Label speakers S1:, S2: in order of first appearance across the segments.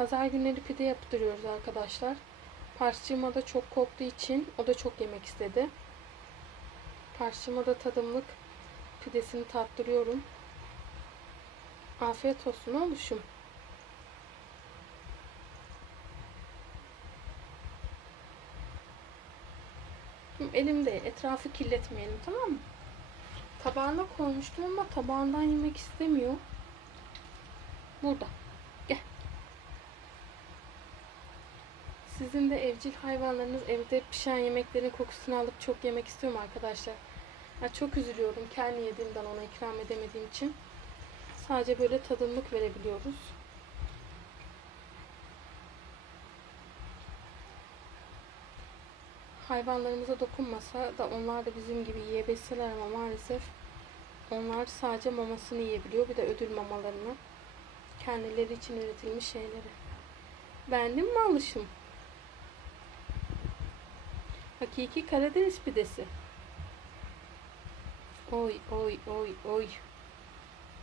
S1: pazar günleri pide yaptırıyoruz arkadaşlar. Parçığıma da çok korktuğu için o da çok yemek istedi. Parçığıma da tadımlık pidesini tattırıyorum. Afiyet olsun oluşum. Elimde etrafı kirletmeyelim tamam mı? Tabağına koymuştum ama tabağından yemek istemiyor. Burada. Sizin de evcil hayvanlarınız evde pişen yemeklerin kokusunu alıp çok yemek istiyor arkadaşlar? Ya çok üzülüyorum kendi yediğimden ona ikram edemediğim için. Sadece böyle tadımlık verebiliyoruz. Hayvanlarımıza dokunmasa da onlar da bizim gibi yiyebilseler ama maalesef onlar sadece mamasını yiyebiliyor. Bir de ödül mamalarını. Kendileri için üretilmiş şeyleri. Beğendin mi alışım? Hakiki Karadeniz pidesi. Oy oy oy oy.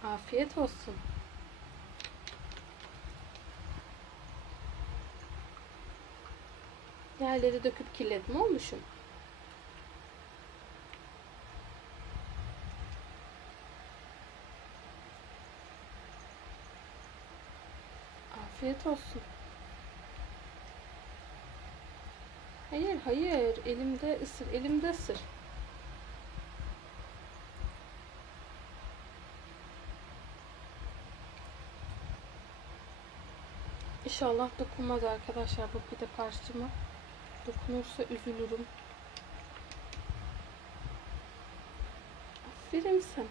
S1: Afiyet olsun. Yerleri döküp kirletme olmuşum. Afiyet olsun. Hayır hayır elimde ısır elimde ısır. İnşallah dokunmaz arkadaşlar bu pide parçama. Dokunursa üzülürüm. Aferin sen.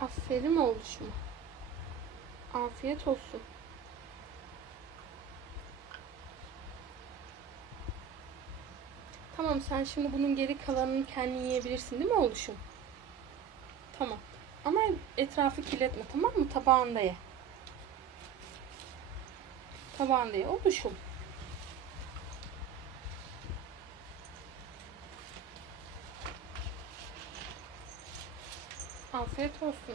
S1: Aferin oluşuma. Afiyet olsun. Tamam sen şimdi bunun geri kalanını kendin yiyebilirsin değil mi oluşum? Tamam. Ama etrafı kirletme tamam mı? Tabağında ye. Tabağında ye oluşum. Afiyet olsun.